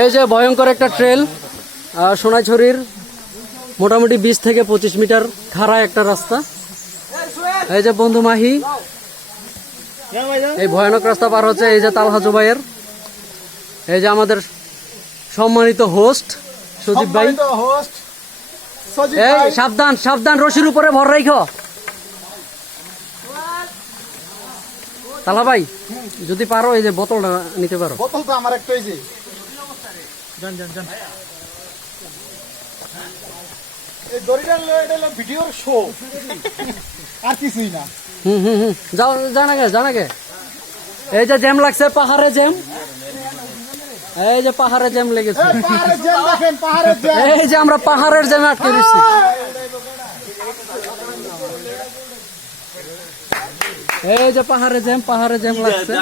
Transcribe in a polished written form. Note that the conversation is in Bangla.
এই যে ভয়ঙ্কর একটা ট্রেল, সোনাইছড়ির মোটামুটি 20 থেকে 25 মিটার খাড়া একটা রাস্তা। এই যে বন্ধু মাহি এই ভয়ানক রাস্তা পার হচ্ছে। এই যে তালহা জুবাইয়ের, এই যে আমাদের সম্মানিত হোস্ট সজীব ভাই। এই সাবধান সাবধান, রশির উপরে ভর রাখো। তালহা ভাই যদি পারো এই যে বোতলটা নিতে পারো। বোতল তো আমার একটা, এই যে জান জান জান, এই দড়িটা এটা হলো ভিডিওর শো, আর কিছুই না। যাও জানাগে। এই যে জ্যাম লাগছে, পাহাড়ে জ্যাম। এই যে পাহাড়ে জ্যাম লেগেছে, এই যে আমরা পাহাড়ের জ্যামে আটকে দিচ্ছি। এই যে পাহাড়ে জ্যাম লাগছে।